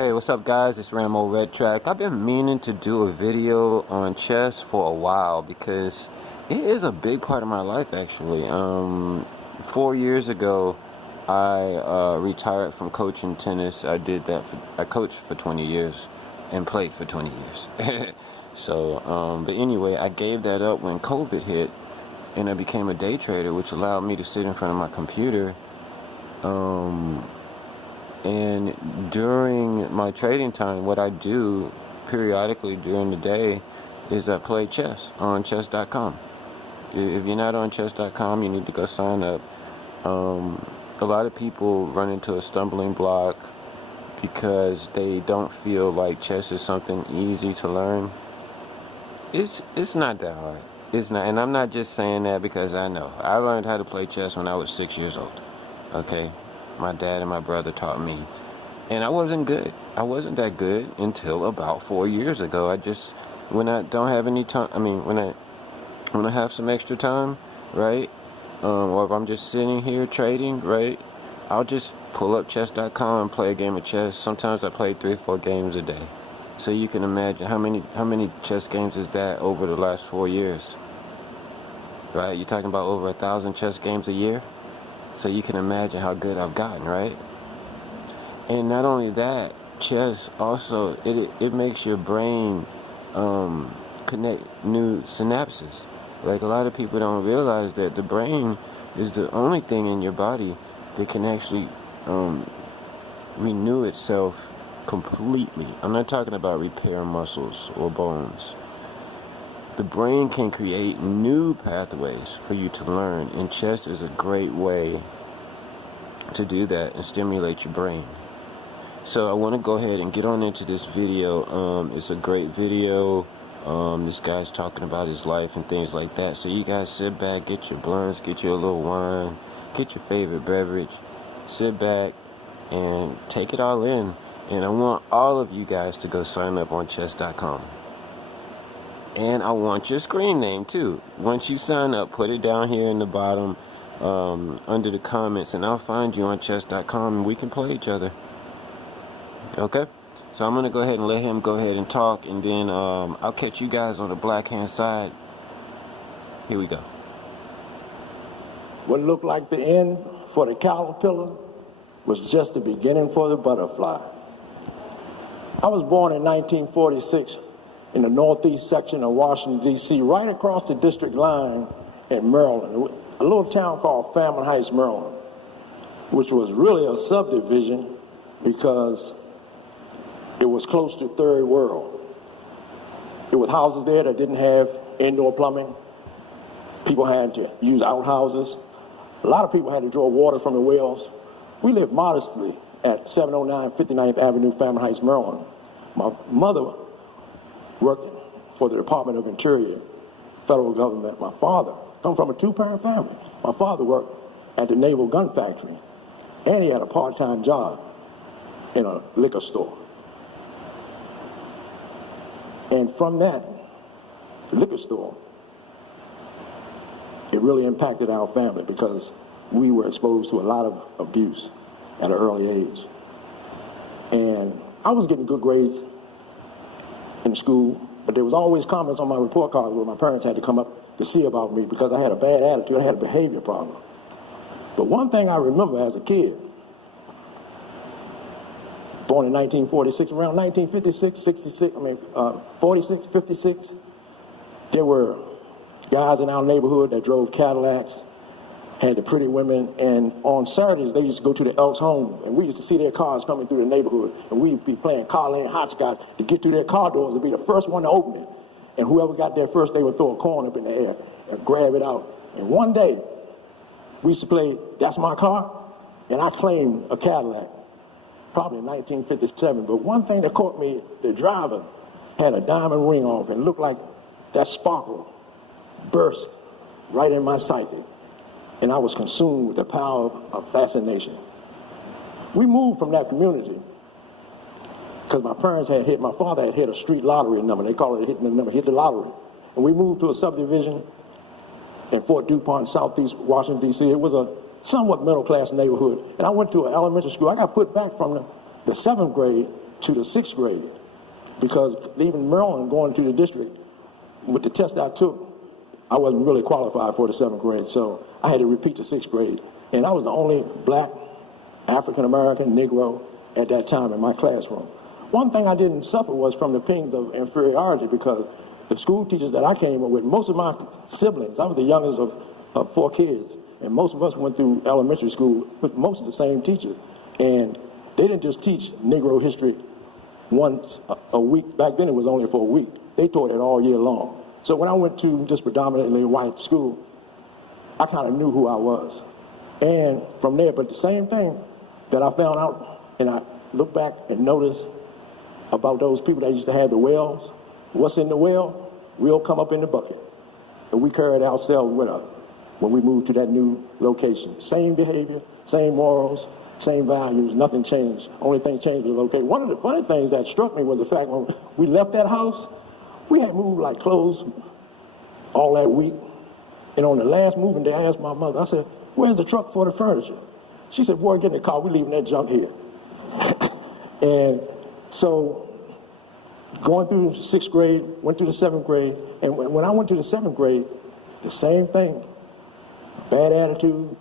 Hey, what's up guys? It's Ramo Red Track. I've been meaning to do a video on chess for a while because it is a big part of my life actually. 4 years ago, I retired from coaching tennis. I coached for 20 years and played for 20 years. But anyway, I gave that up when COVID hit and I became a day trader, which allowed me to sit in front of my computer. And during my trading time, what I do periodically during the day is I play chess on chess.com. If you're not on chess.com, you need to go sign up. A lot of people run into a stumbling block because they don't feel like chess is something easy to learn. It's not that hard. It's not, and I'm not just saying that because I know. I learned how to play chess when I was 6 years old. Okay? My dad and my brother taught me. And I wasn't good. I wasn't that good until about 4 years ago. When I don't have any time, when I have some extra time, right? Or if I'm just sitting here trading, right? I'll just pull up chess.com and play a game of chess. Sometimes I play 3 or 4 games a day. So you can imagine how many chess games is that over the last 4 years, right? You're talking about over 1,000 chess games a year. So you can imagine how good I've gotten, right? And not only that, chess also, it makes your brain connect new synapses. Like a lot of people don't realize that the brain is the only thing in your body that can actually renew itself completely. I'm not talking about repair muscles or bones. The brain can create new pathways for you to learn, and chess is a great way to do that and stimulate your brain. So I want to go ahead and get on into this video. It's a great video. This guy's talking about his life and things like that. So you guys sit back, get your blunts, get you a little wine, get your favorite beverage, sit back and take it all in. And I want all of you guys to go sign up on chess.com. And I want your screen name too. Once you sign up, put it down here in the bottom under the comments, and I'll find you on chess.com and we can play each other. Okay? So I'm going to go ahead and let him go ahead and talk, and then I'll catch you guys on the black hand side. Here we go. What looked like the end for the caterpillar was just the beginning for the butterfly. I was born in 1946 in the northeast section of Washington, D.C., right across the district line in Maryland, a little town called Fairmont Heights, Maryland, which was really a subdivision because it was close to third world. There was houses there that didn't have indoor plumbing. People had to use outhouses. A lot of people had to draw water from the wells. We lived modestly at 709 59th Avenue, Fairmont Heights, Maryland. My mother worked for the Department of Interior, federal government. My father come from a 2-parent family. My father worked at the Naval Gun Factory, and he had a part-time job in a liquor store. And from that liquor store, it really impacted our family because we were exposed to a lot of abuse at an early age. And I was getting good grades in school, but there was always comments on my report card where my parents had to come up to see about me because I had a bad attitude. I had a behavior problem. But one thing I remember as a kid, born in 1946, around 1956, 46, 56, there were guys in our neighborhood that drove Cadillacs, had the pretty women, and on Saturdays they used to go to the Elks' home, and we used to see their cars coming through the neighborhood, and we'd be playing car lane hopscotch to get through their car doors and be the first one to open it. And whoever got there first, they would throw a coin up in the air and grab it out. And one day, we used to play That's My Car, and I claimed a Cadillac, probably in 1957. But one thing that caught me, the driver had a diamond ring off and looked like that sparkle burst right in my psyche. And I was consumed with the power of fascination. We moved from that community because my father had hit a street lottery number. They call it hitting the number, hit the lottery. And we moved to a subdivision in Fort DuPont, southeast Washington, D.C. It was a somewhat middle-class neighborhood. And I went to an elementary school. I got put back from the 7th grade to the 6th grade, because leaving Maryland, going to the district, with the test I took, I wasn't really qualified for the 7th grade, so I had to repeat the 6th grade. And I was the only black, African-American, Negro at that time in my classroom. One thing I didn't suffer was from the pangs of inferiority, because the school teachers that I came up with, most of my siblings, I was the youngest of 4 kids, and most of us went through elementary school with most of the same teachers. And they didn't just teach Negro history once a week. Back then it was only for a week. They taught it all year long. So when I went to this predominantly white school, I kind of knew who I was. And from there, but the same thing that I found out, and I look back and notice about those people that used to have the wells, what's in the well will come up in the bucket. And we carried ourselves with us when we moved to that new location. Same behavior, same morals, same values, nothing changed. Only thing changed was location. One of the funny things that struck me was the fact when we left that house, we had moved like clothes all that week. And on the last moving day, I asked my mother, I said, where's the truck for the furniture? She said, boy, get in the car, we're leaving that junk here. And so going through the 6th grade, went to the 7th grade, and when I went to the 7th grade, the same thing, bad attitude,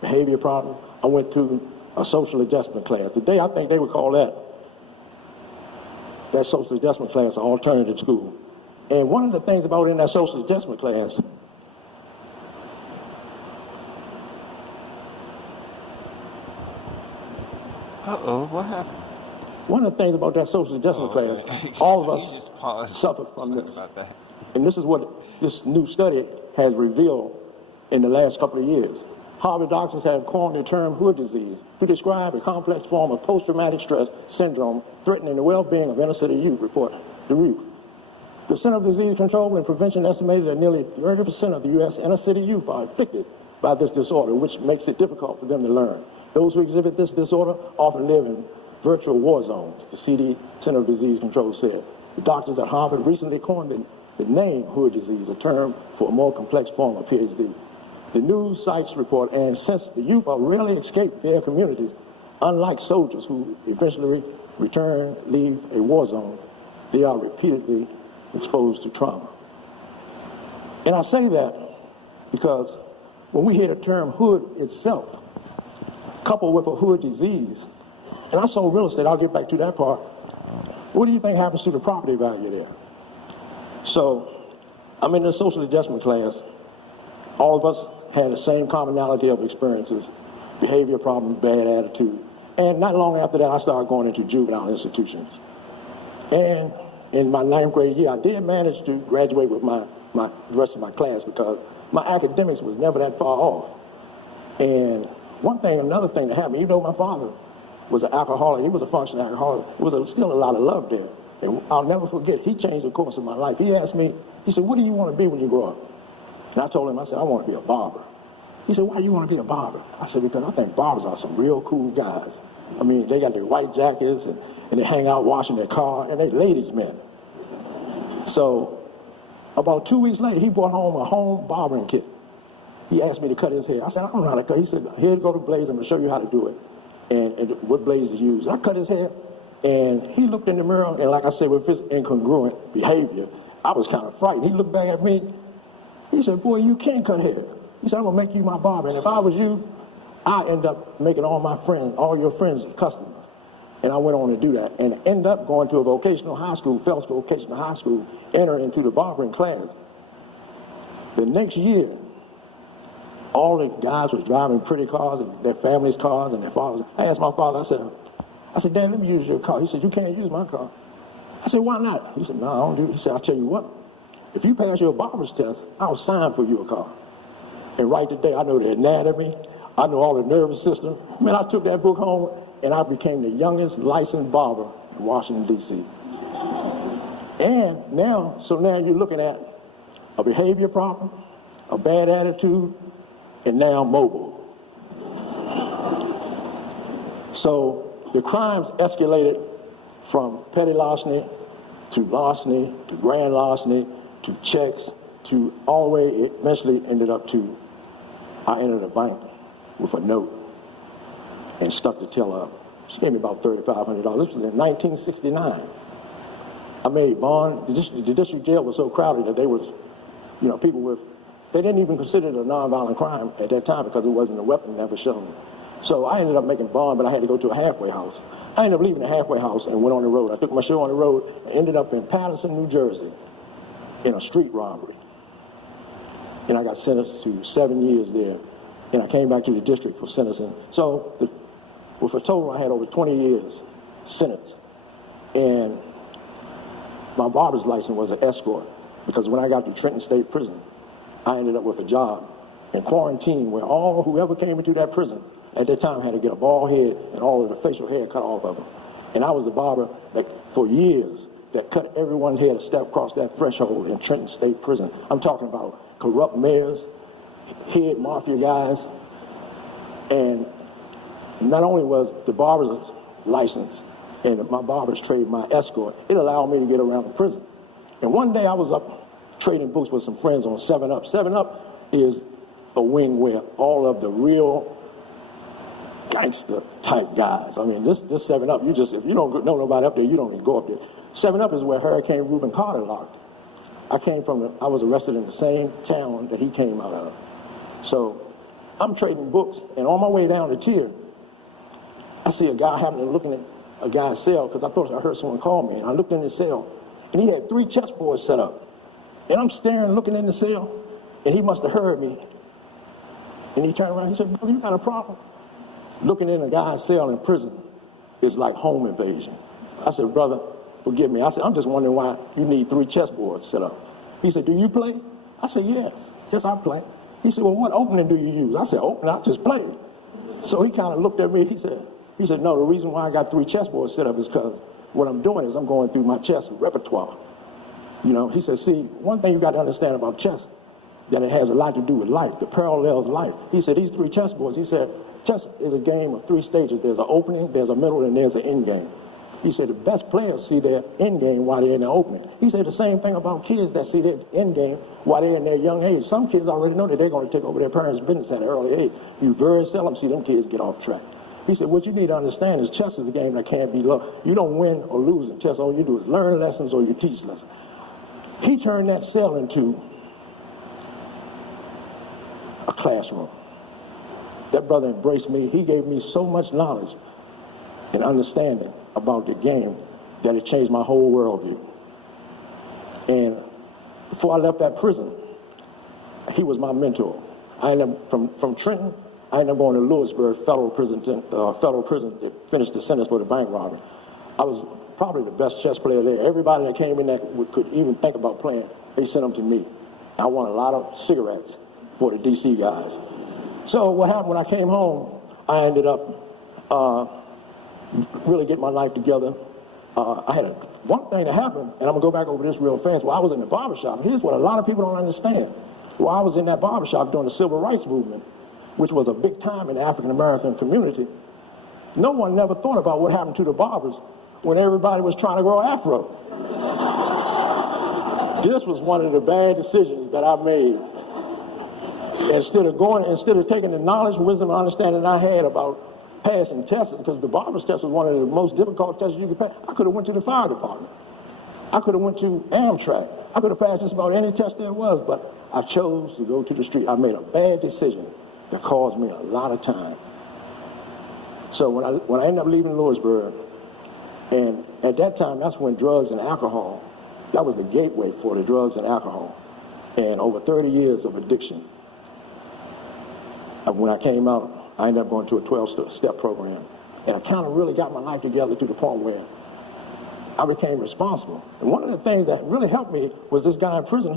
behavior problem. I went to a social adjustment class. Today, I think they would call that social adjustment class an alternative school. And one of the things about in that social adjustment class, what happened? one of the things about that social adjustment class, all of us suffer from this. About that. And this is what this new study has revealed in the last couple of years. Harvard doctors have coined the term hood disease to describe a complex form of post-traumatic stress syndrome threatening the well-being of inner-city youth, report the youth. The Center for Disease Control and Prevention estimated that nearly 30% of the U.S. inner-city youth are afflicted by this disorder, which makes it difficult for them to learn. Those who exhibit this disorder often live in virtual war zones, the Center for Disease Control said. The doctors at Harvard recently coined the name hood disease, a term for a more complex form of PhD. The news sites report, and since the youth are rarely escape their communities, unlike soldiers who eventually leave a war zone, they are repeatedly exposed to trauma. And I say that because when we hear the term hood itself, coupled with a hood disease, and I sold real estate, I'll get back to that part, what do you think happens to the property value there? So I'm in the social adjustment class. All of us had the same commonality of experiences, behavior problems, bad attitude. And not long after that, I started going into juvenile institutions. And in my 9th grade year, I did manage to graduate with the rest of my class because my academics was never that far off. And another thing that happened, even though my father was an alcoholic, he was a functioning alcoholic, there was still a lot of love there. And I'll never forget, he changed the course of my life. He asked me, he said, what do you want to be when you grow up? And I told him, I said, I want to be a barber. He said, why do you want to be a barber? I said, because I think barbers are some real cool guys. I mean, they got their white jackets and they hang out washing their car, and they ladies' men. So about 2 weeks later, he brought home a home barbering kit. He asked me to cut his hair. I said, I don't know how to cut. He said, here, go to Blaze. I'm going to show you how to do it and what Blaze is used. I cut his hair, and he looked in the mirror, and like I said, with his incongruent behavior, I was kind of frightened. He looked back at me. He said, boy, you can't cut hair. He said, I'm going to make you my barber. And if I was you, I'd end up making all your friends customers. And I went on to do that and ended up going to a vocational high school, Phelps Vocational High School, enter into the barbering class. The next year, all the guys were driving pretty cars and their families' cars and their fathers. I asked my father, I said, Dad, let me use your car. He said, you can't use my car. I said, why not? He said, no, I don't do it. He said, I'll tell you what. If you pass your barber's test, I'll sign for you a car. And right today, I know the anatomy. I know all the nervous system. Man, I took that book home, and I became the youngest licensed barber in Washington, D.C. And now you're looking at a behavior problem, a bad attitude, and now mobile. So the crimes escalated from petty larceny to grand larceny, to checks, to all the way it eventually ended up to I entered a bank with a note and stuck the teller up She gave me about $3,500. This was in 1969. I made bond. The district jail was so crowded that they was, people with, they didn't even consider it a nonviolent crime at that time because it wasn't a weapon never shown. So I ended up making bond, but I had to go to a halfway house. I ended up leaving the halfway house and went on the road. I took my show on the road and ended up in Patterson, New Jersey, in a street robbery. And I got sentenced to 7 years there. And I came back to the district for sentencing. So, with a total, I had over 20 years sentence. And my barber's license was an escort, because when I got to Trenton State Prison, I ended up with a job in quarantine where whoever came into that prison at that time had to get a bald head and all of the facial hair cut off of them. And I was the barber that, for years, that cut everyone's hair to step across that threshold in Trenton State Prison. I'm talking about corrupt mayors, head mafia guys, and not only was the barber's license and my barber's trade my escort, it allowed me to get around the prison. And one day I was up trading books with some friends on 7-Up. 7-Up is a wing where all of the real gangster type guys. I mean, this 7-Up, if you don't know nobody up there, you don't even go up there. 7-Up is where Hurricane Reuben Carter locked. I was arrested in the same town that he came out of. So I'm trading books, and on my way down the tier, I see a guy looking at a guy's cell, because I thought I heard someone call me, and I looked in his cell, and he had 3 chessboards set up. And I'm staring, looking in the cell, and he must have heard me. And he turned around, he said, "Brother, you got a problem?" Looking in a guy's cell in prison is like home invasion. I said, "Brother, forgive me." I said, "I'm just wondering why you need 3 chessboards set up." He said, "Do you play?" I said, "Yes. Yes, I play." He said, "Well, what opening do you use?" I said, "Opening, I just play." So he kind of looked at me, he said, "No, the reason why I got 3 chessboards set up is because what I'm doing is I'm going through my chess repertoire." He said, "See, one thing you got to understand about chess, that it has a lot to do with life, the parallels of life." He said, "These 3 chessboards," he said, "chess is a game of 3 stages. There's an opening, there's a middle, and there's an end game." He said, "The best players see their end game while they're in their opening." He said the same thing about kids that see their end game while they're in their young age. Some kids already know that they're going to take over their parents' business at an early age. You very seldom see them kids get off track. He said, what you need to understand is chess is a game that can't be lost. You don't win or lose in chess. All you do is learn lessons or you teach lessons. He turned that cell into a classroom. That brother embraced me. He gave me so much knowledge and understanding about the game that it changed my whole worldview. And before I left that prison, he was my mentor. I ended up from Trenton. I ended up going to Lewisburg federal prison to finish the sentence for the bank robbery. I was probably the best chess player there. Everybody that came in that could even think about playing, they sent them to me. I won a lot of cigarettes for the DC guys. So what happened when I came home, I ended up really getting my life together. I had one thing that happened, and I'm gonna go back over this real fast. While I was in the barbershop, here's what a lot of people don't understand. While I was in that barbershop during the civil rights movement, which was a big time in the African American community, no one never thought about what happened to the barbers when everybody was trying to grow afro. This was one of the bad decisions that I made. Instead of taking the knowledge, wisdom, and understanding I had about passing tests, because the barber's test was one of the most difficult tests you could pass. I could have went to the fire department. I could have went to Amtrak. I could have passed just about any test there was, but I chose to go to the street. I made a bad decision that caused me a lot of time. So when I ended up leaving Lewisburg, and at that time, that's when drugs and alcohol, that was the gateway for the drugs and alcohol. And over 30 years of addiction. When I came out, I ended up going to a 12-step program. And I kind of really got my life together to the point where I became responsible. And one of the things that really helped me was this guy in prison.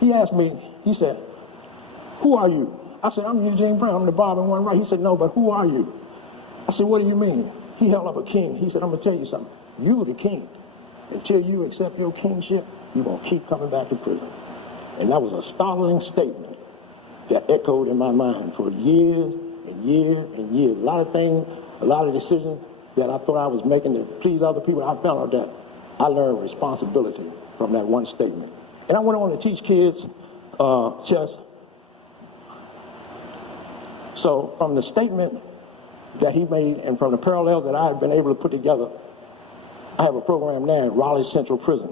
He asked me, he said, "Who are you?" I said, "I'm Eugene Brown. I'm the barber in one right." He said, "No, but who are you?" I said, "What do you mean?" He held up a king. He said, "I'm going to tell you something. You're the king. Until you accept your kingship, you're going to keep coming back to prison." And that was a startling statement that echoed in my mind for years and years and years. A lot of things, a lot of decisions that I thought I was making to please other people, I found out that I learned responsibility from that one statement. And I went on to teach kids chess. So from the statement that he made and from the parallels that I had been able to put together, I have a program now at Raleigh Central Prison,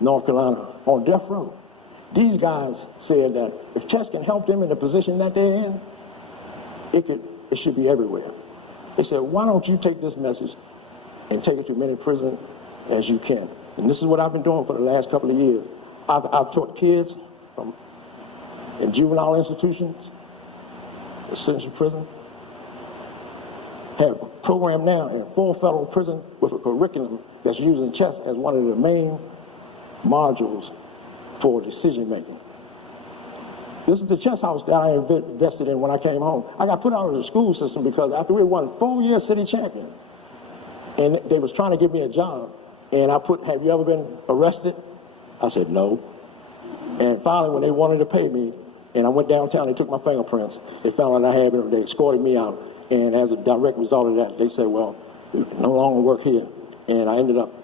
North Carolina, on death row. These guys said that if chess can help them in the position that they're in, it should be everywhere. They said, why don't you take this message and take it to as many prisons as you can? And this is what I've been doing for the last couple of years. I've taught kids in juvenile institutions, essential prison, have a program now in 4 federal prisons with a curriculum that's using chess as one of the main modules for decision making. This is the chess house that I invested in when I came home. I got put out of the school system because after we won 4-year city champion, and they was trying to give me a job, and I put, have you ever been arrested? I said, no. And finally, when they wanted to pay me, and I went downtown, they took my fingerprints, they found out I had it, they escorted me out, and as a direct result of that, they said, well, you no longer work here. And I ended up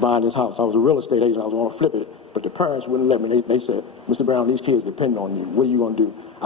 buying this house. I was a real estate agent, I was going to flip it, but the parents wouldn't let me. They said, Mr. Brown, these kids depend on you. What are you going to do?